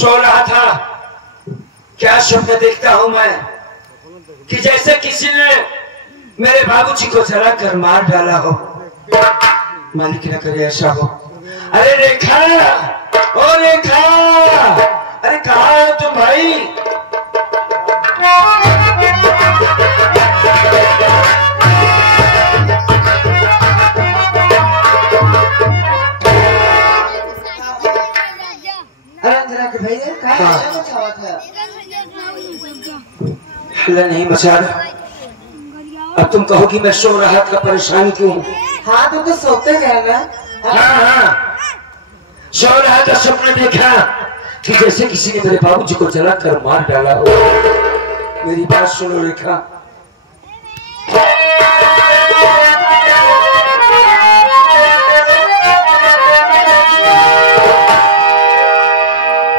सो रहा था, क्या स्वप्न देखता हूं मैं कि जैसे किसी ने मेरे बाबूजी को जला कर मार डाला हो। मालिक न करे ऐसा हो। अरे रेखा, ओ रेखा, अरे कहाँ हो तुम भाई? हल्ला नहीं मचा रहा। अब तुम कहो कि मैं सो रहा था, परेशान क्यों? हाँ तो सोते रहे ना। हाँ, सो रहा था, सपना देखा कि जैसे किसी ने मेरे बाबूजी को जलाकर मार डाला हो। मेरी बात सुनो रेखा।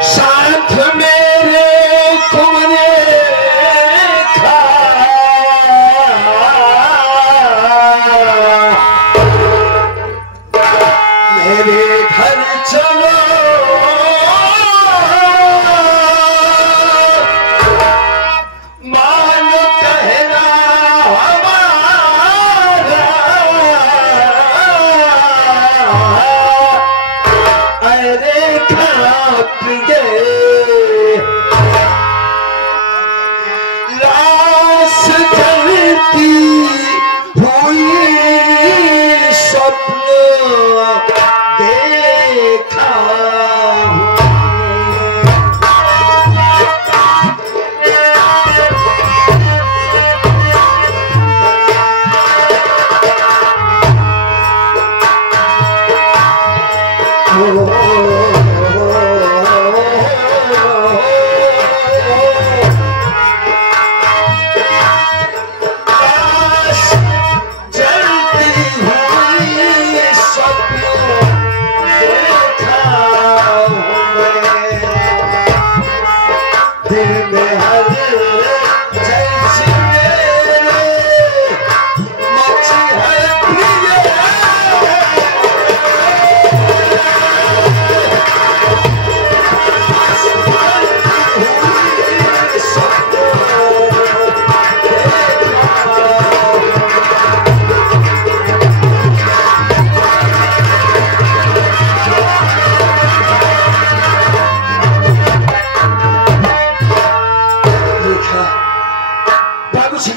साथ मेरे तुमने खा, मेरे घर चलो, मान कहना हमारा। अरे खाप गए लाश जलती हुई, स्वप्न देखा।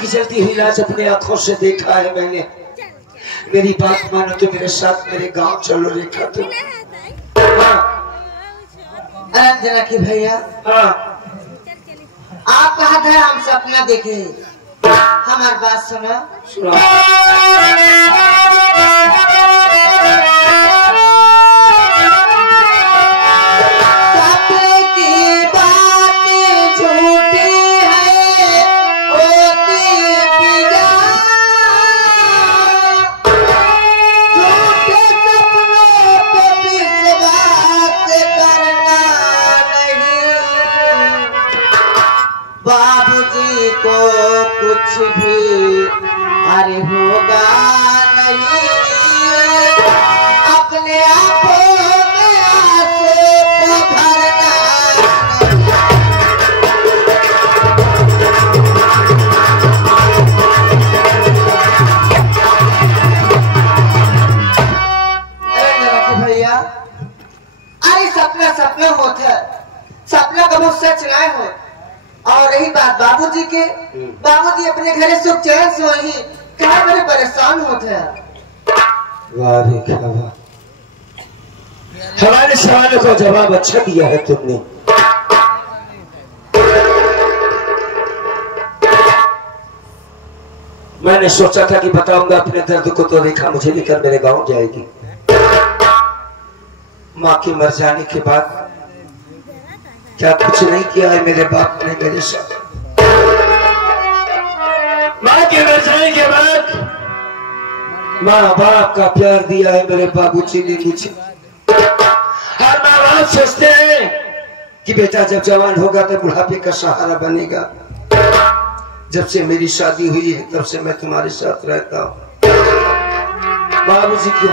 जलती हुई लाश अपने आंखों से देखा है मैंने। मेरी बात मानो तो मेरे साथ मेरे गांव चलो रेखा। तो जना की भैया, आप कहा था हम सपना देखे, हमारी बात सुना। बाबूजी को कुछ भी अरे होगा नहीं, अपने आंखों में आंसू को भरना नहीं। भैया, अरे सपना सपना होता है, सपना कभी सच नहीं हो। और रही बात बाबूजी के, बाबूजी अपने घरे सुख चैन से वही क्या बड़े परेशान होते हैं। हमारे सवालों का जवाब अच्छा दिया है तुमने। मैंने सोचा था कि बताऊंगा अपने दर्द को, तो रेखा मुझे लेकर मेरे गांव जाएगी। माँ के मर जाने के बाद क्या कुछ नहीं किया है मेरे बाप ने मेरे साथ। माँ के मर जाने के बाद माँ बाप का प्यार दिया है मेरे बाबूजी ने मुझे। हर माँ बाप सोचते हैं कि बेटा जब जवान होगा तो बुढ़ापे का सहारा बनेगा। जब से मेरी शादी हुई है तब से मैं तुम्हारे साथ रहता हूँ। बाबूजी को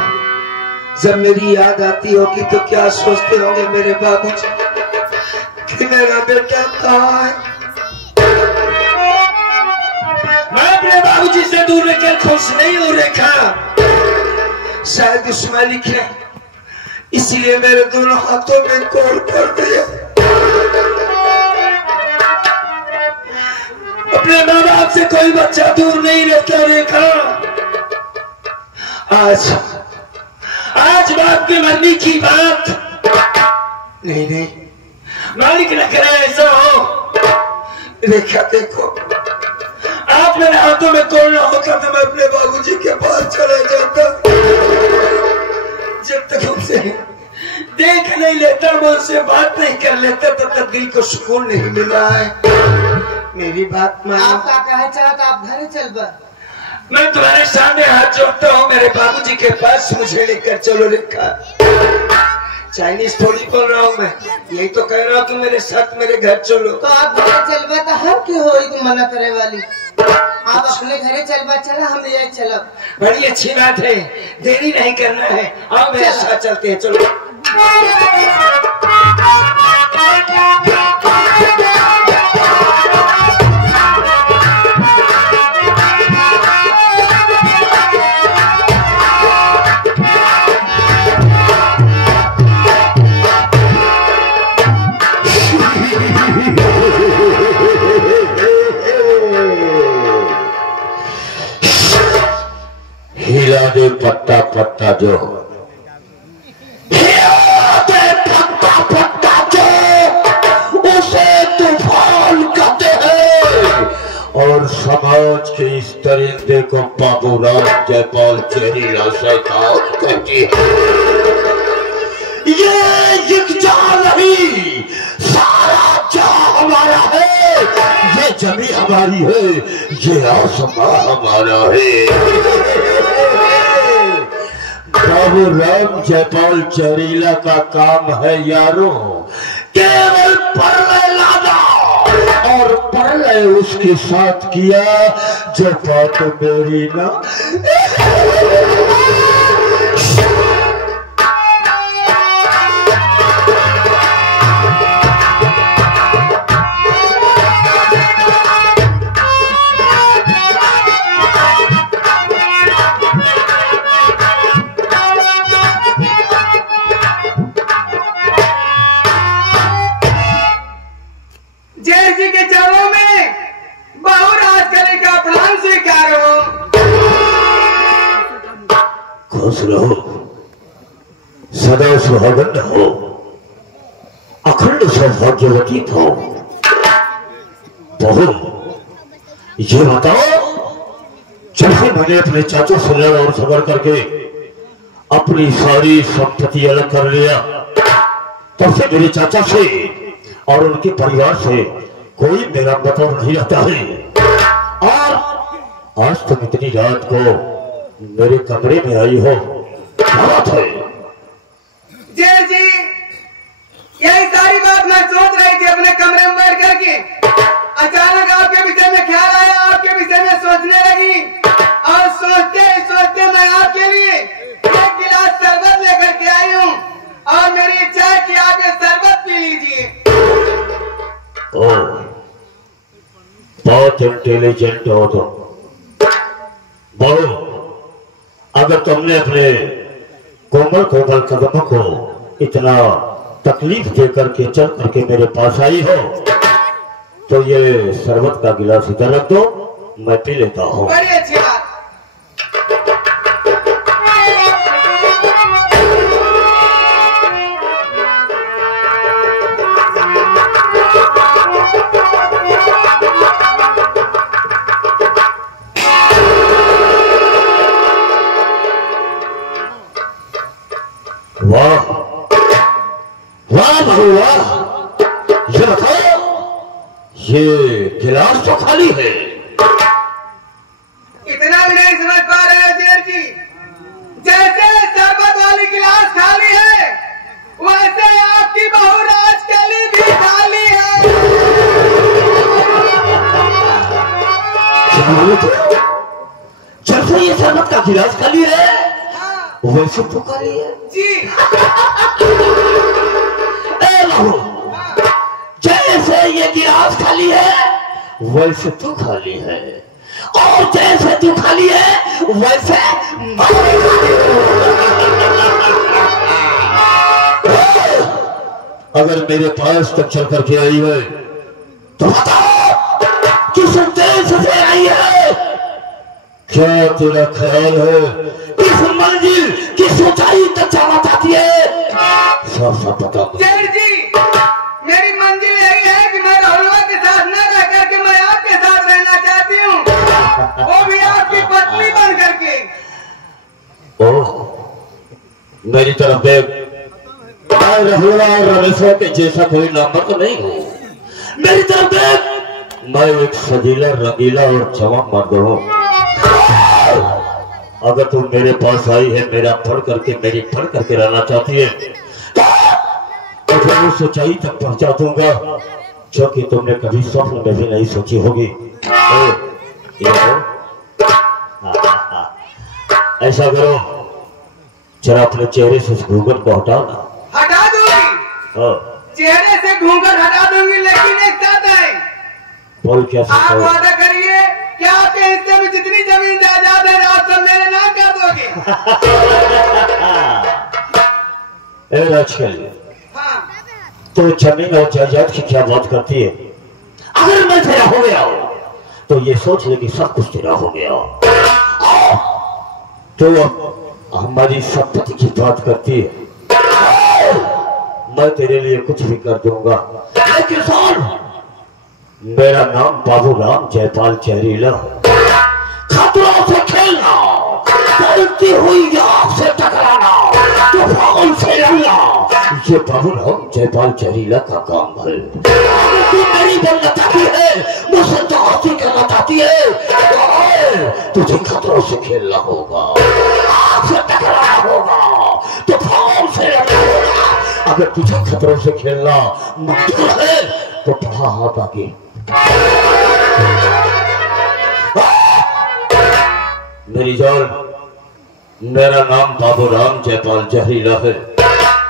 जब मेरी याद आती होगी तो क्या सोचते होंगे मेरे बाबूजी मेरा बेटा कहाँ है? मैं अपने बाबूजी से दूर रहकर खुश नहीं हूँ रेखा। शायद उस मालिक ने इसलिए मेरे दोनों हाथों में कोड़ कर दिया। अपने माँ बाप से कोई बच्चा दूर नहीं रहता रेखा। आज बाप के मरने की बात नहीं, मालिक न करे ऐसा हो। रेखा देखो, आज मेरे हाथों में कोड़ ना होता तो मैं अपने बाबूजी के पास चला जाता। जब तक हमसे देख नहीं लेता, मैं उससे बात नहीं कर लेता, तब तक दिल को सुकून नहीं मिला है। मेरी बात मानो। आप क्या कहे चाहता? आप घर चल बा। मैं तुम्हारे सामने हाथ जोड़ता हूँ, मेरे बाबूजी के पास मुझे लेकर चलो रेखा। चाइनीज थोड़ी बोल रहा हूँ मैं, यही तो कह रहा हूँ कि मेरे साथ मेरे घर चलो। तो आप घर चलबा तो हम क्यों हो तुम मना करे वाली? आप अपने घरे चलबा, चला हम यही चलब। बड़ी अच्छी बात है, देरी नहीं करना है। आओ मेरे साथ चलते हैं, चलो। हिला दे पत्ता पत्ता जो, हिला दे पत्ता पत्ता जो, उसे तूफान कहते हैं। और समाज के इस दरिंदे को बाबूराम जयपाल चेहरीला शैतान कहती है। ये यकजा नहीं, सारा जहां हमारा है। ये जमीन हमारी है, ये आसमां हमारा है। बाबू राम जयपाल चेहरीला का काम है यारों केवल परलय लाना, और परलय उसके साथ किया जो बात मेरी ना। खुश रहो, सदा सुहागन रहो, अखंड सौभाग्यवती हो। बहू ये बताओ, जब से मैंने अपने चाचा से लड़ और झगड़ करके अपनी सारी संपत्ति अलग कर लिया, तब से मेरे चाचा से और उनके परिवार से कोई मेरा मतलब नहीं रहता है। और आज तुम इतनी रात को मेरे कमरे में आई हो, क्या बात है? जी, यही सारी बात मैं सोच रही थी अपने कमरे में बैठ करके। अचानक आपके विषय में ख्याल आया, आपके विषय में सोचने लगी, और सोचते सोचते मैं आपके लिए एक गिलास शरबत लेकर के आई हूँ, और मेरी इच्छा है कि आप ये शरबत पी लीजिए। ओह, बहुत इंटेलिजेंट हो तुम। बोलो, अगर तुमने अपने कोमल कोमल कदमों को इतना तकलीफ देकर के चल करके मेरे पास आई हो, तो ये शरबत का गिलास इधर रख दो, मैं पी लेता हूँ। बड़ी अच्छी बात। वाह वाह वाह, ये बताओ, ये गिलास तो खाली है। इतना भी नहीं समझ पा रहे हैं शेर जी? जैसे शरबत वाली गिलास खाली है, वैसे आपकी बहू राजकली भी खाली है। जैसे ये शरबत का गिलास खाली है, वैसे तो खाली है जी। जय पास खाली है वैसे तू खाली है, और जैसे तू खाली है वैसे मैं खाली हूं। अगर मेरे पास तक चल करके आई है तो बताओ किस उद्देश्य से आई है? क्या तेरा ख्याल है किस मंजिल किस ऊंचाई तक जाना चाहती है? साफ साफ बता। सेठ जी, मेरी मंजिल यही है कि मैं राहुलवा के साथ न रह करके मैं आपके साथ रहना चाहती हूँ, वो भी आपकी पत्नी बन करके। ओह, मेरी तरफ देख। मैं राहुलवा और रमेश्वर के जैसा कोई नंबर तो नहीं हूँ। मेरी तरफ देख, मैं एक सजीला रंगीला और जवान मर्द हूँ। अगर तुम मेरे पास आई है मेरी फड़ करके रहना चाहती है तो मैं उस ऊंचाई तक पहुंचा दूंगा जो कि तुमने कभी स्वप्न में भी नहीं सोची होगी। ऐसा करो, जरा अपने चेहरे से उस घूंघट को हटाओ ना। हटा दूंगी, चेहरे से घूंघट हटा दूंगी, लेकिन एक साथ है। बोल क्या आप वादा करिए कि आपके हिस्से में जितनी जमीन जायदाद है आप सब मेरे नाम कर दोगे। हाँ। तो जमीन और जायदाद की क्या बात करती है? अगर मैं तेरा हो गया तो ये सोच ले कि सब कुछ तेरा हो गया। तो हमारी संपत्ति की बात करती है, मैं तेरे लिए कुछ भी कर दूंगा, लेकिन सुन, मेरा नाम बाबूराम जयपाल जहरीला। खतरों से खेलना, बढ़ती हुई आग से टकराना, तूफान से लड़ना, ये बाबूराम जयपाल जहरीला का काम है। तू मेरी बनना चाहती है, मुझसे तो हाथी करना चाहती है, तुझे खतरों से खेलना होगा, आग से टकराना होगा, तूफान से लड़ना होगा। अगर तुझे खतरों से खेलना मंजूर है तो बढ़ा हाथ आगे। मेरी जान, मेरा नाम बाबूराम जयपाल जहरीला है।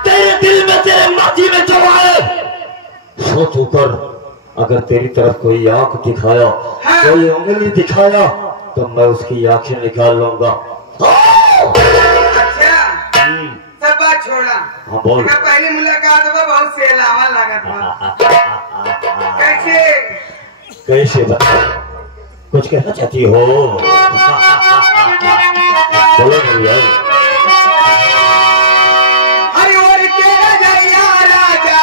तेरे दिल में तेरे माथी में जो है सो तू कर। अगर तेरी तरफ कोई आंख दिखाया, कोई उंगली दिखाया तो मैं उसकी आंखें निकाल लूंगा। अच्छा, सब बात छोड़ा। हाँ बोल। पहली मुलाकात में बहुत सेलावा लगा था। कैसे बता, कुछ कहना चाहती हो? बोलो मेरी यार। हरि और के राजा राजा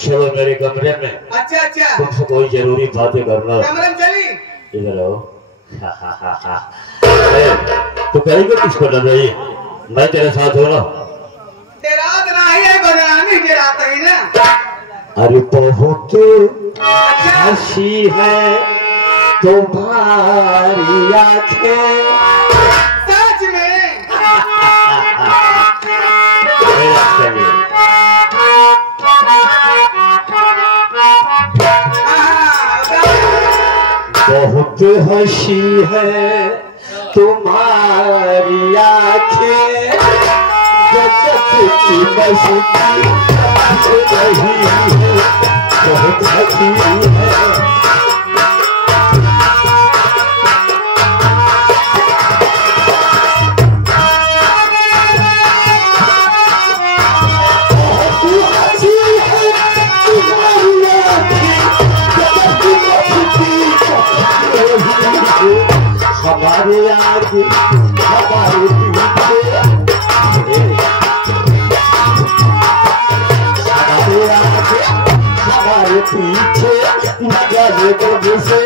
चलो मेरे कमरे में। अच्छा अच्छा, तुमसे कोई जरूरी बातें करना। कमरे में चली। इधर आओ। तो कहेगा किसको डर रही है? मैं तेरे साथ हो ना। तेरा नहीं है बदनामी तेरा बात है ना। अरे बहुत अच्छा हंसी है तुम्हारी आंखें। सच में बहुत हंसी है तुम्हारी आंखें, गजब की मस्ती रही है, बहुत हंसी है। हमारे आगे हमारे पीछे, हमारे आगे हमारे पीछे, न जाने कब से